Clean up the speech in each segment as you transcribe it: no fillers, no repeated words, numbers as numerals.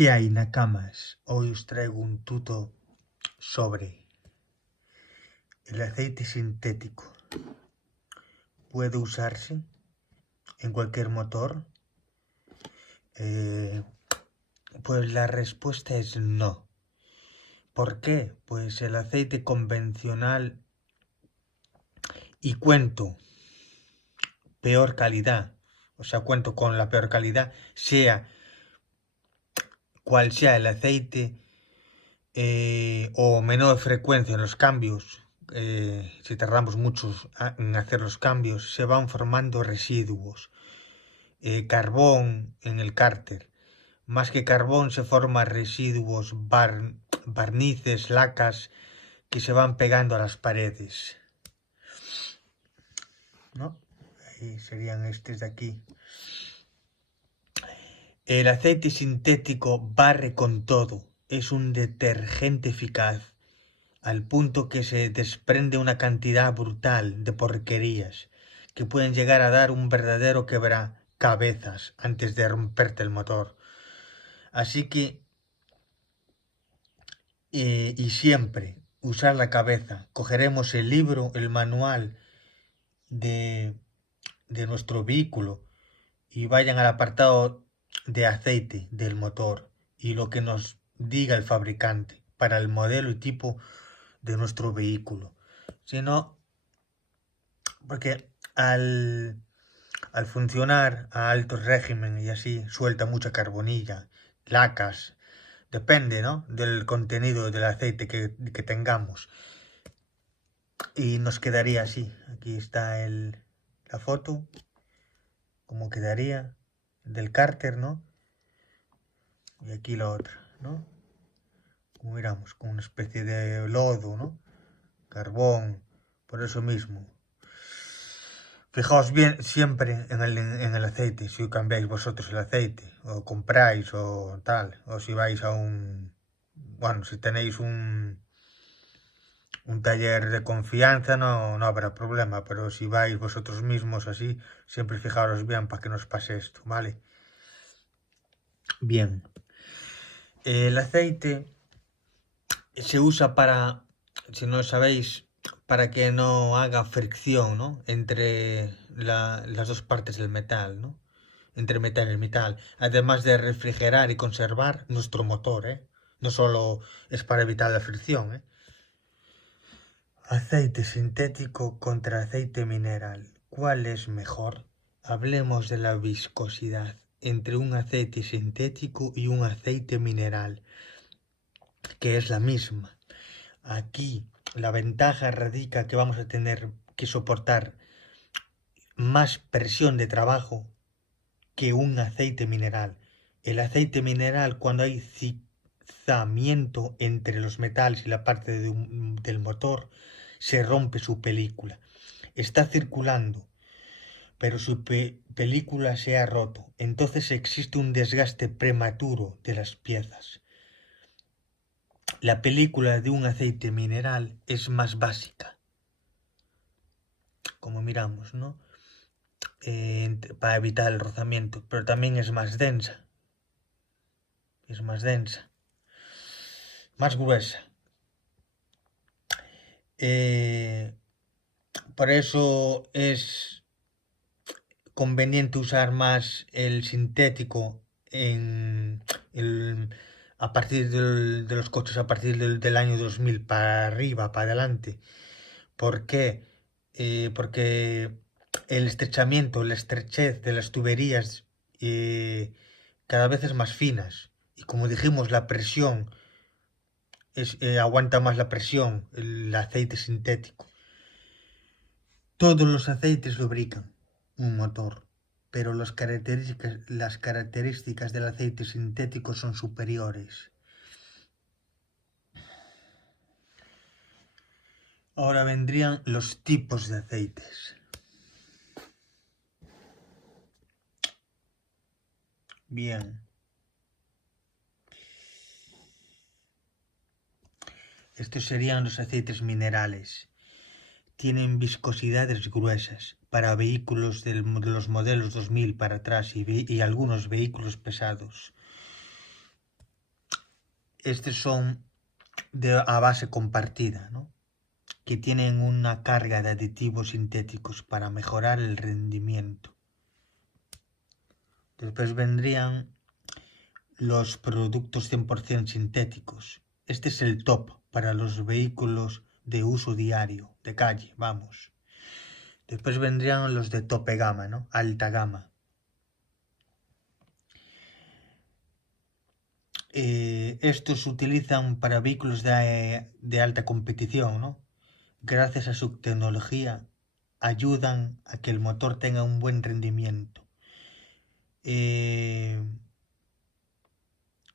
Que hai, Nakamas? Hoy os traigo un tuto sobre el aceite sintético. ¿Puede usarse en cualquier motor? Pues la respuesta es no. ¿Por qué? Pues el aceite convencional, y cuento peor calidad, o sea, cuento con la peor calidad, sea cual sea el aceite, o menor frecuencia en los cambios, si tardamos mucho en hacer los cambios, se van formando residuos. Carbón en el cárter. Más que carbón se forman residuos, barnices, lacas que se van pegando a las paredes, ¿no? Ahí serían estos de aquí. El aceite sintético barre con todo. Es un detergente eficaz, al punto que se desprende una cantidad brutal de porquerías que pueden llegar a dar un verdadero quebracabezas antes de romperte el motor. Así que, y siempre, usar la cabeza. Cogeremos el libro, el manual de nuestro vehículo y vayan al apartado de aceite del motor y lo que nos diga el fabricante para el modelo y tipo de nuestro vehículo. Si no, porque al funcionar a alto régimen y así suelta mucha carbonilla, lacas, depende, ¿no?, del contenido del aceite que tengamos. Y nos quedaría así. Aquí está la foto, como quedaría del cárter, ¿no? Y aquí la otra, ¿no? Como miramos, con una especie de lodo, ¿no? Carbón, por eso mismo. Fijaos bien siempre en el aceite, si cambiáis vosotros el aceite, o compráis, o tal, o si vais a bueno, si tenéis un taller de confianza no habrá problema, pero si vais vosotros mismos así, siempre fijaros bien para que no os pase esto, ¿vale? Bien. El aceite se usa para, si no sabéis, para que no haga fricción, ¿no?, entre las dos partes del metal, ¿no?, entre metal y metal, además de refrigerar y conservar nuestro motor, no solo es para evitar la fricción, Aceite sintético contra aceite mineral. ¿Cuál es mejor? Hablemos de la viscosidad entre un aceite sintético y un aceite mineral, que es la misma. Aquí la ventaja radica que vamos a tener que soportar más presión de trabajo que un aceite mineral. El aceite mineral, cuando hay cizamiento entre los metales y la parte del motor, se rompe su película. Está circulando, pero su película se ha roto. Entonces existe un desgaste prematuro de las piezas. La película de un aceite mineral es más básica, como miramos, ¿no?, para evitar el rozamiento, pero también es más densa. Es más densa, más gruesa. Por eso es conveniente usar más el sintético a partir de los coches a partir del año 2000 para arriba, para adelante. ¿Por qué? Porque el estrechamiento, la estrechez de las tuberías cada vez es más finas. Y como dijimos, la presión aguanta más la presión, el aceite sintético. Todos los aceites lubrican un motor, pero las características del aceite sintético son superiores. Ahora vendrían los tipos de aceites. Bien. Estos serían los aceites minerales. Tienen viscosidades gruesas para vehículos de los modelos 2000 para atrás y algunos vehículos pesados. Estos son a base compartida, ¿no? Que tienen una carga de aditivos sintéticos para mejorar el rendimiento. Después vendrían los productos 100% sintéticos. Este es el top para los vehículos de uso diario, de calle, vamos. Después vendrían los de tope gama, ¿no? Alta gama. Estos se utilizan para vehículos de alta competición, ¿no? Gracias a su tecnología, ayudan a que el motor tenga un buen rendimiento.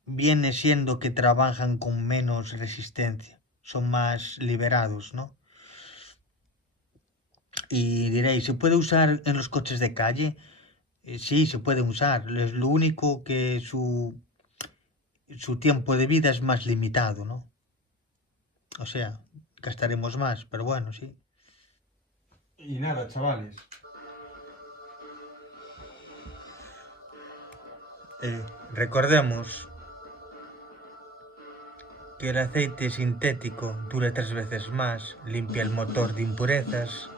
Viene siendo que trabajan con menos resistencia, son más liberados, ¿no? Y diréis, ¿se puede usar en los coches de calle? Sí, se puede usar. Lo único que su tiempo de vida es más limitado, ¿no? O sea, gastaremos más, pero bueno, sí. Y nada, chavales. Recordemos que el aceite sintético dura 3 veces más, limpia el motor de impurezas,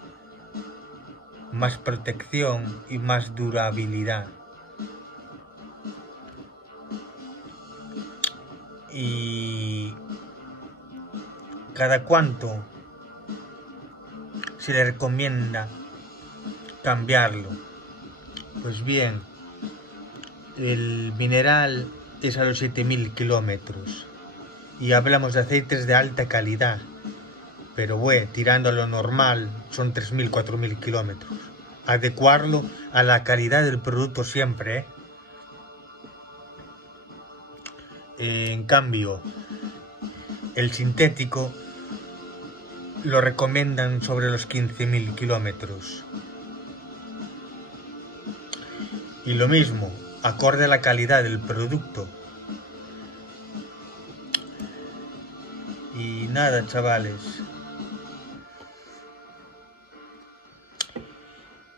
más protección y más durabilidad. Y cada cuánto se le recomienda cambiarlo. Pues bien, el mineral es a los 7000 kilómetros y hablamos de aceites de alta calidad, pero tirando a lo normal son 3000, 4000 kilómetros. Adecuarlo a la calidad del producto siempre, En cambio, el sintético lo recomiendan sobre los 15.000 kilómetros. Y lo mismo, acorde a la calidad del producto. Y nada, chavales.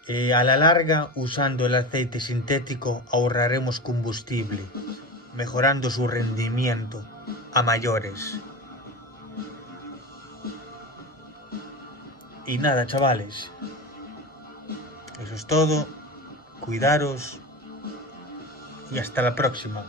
A la larga, usando el aceite sintético, ahorraremos combustible, mejorando su rendimiento a mayores. Y nada, chavales. Eso es todo. Cuidaros. Y hasta la próxima.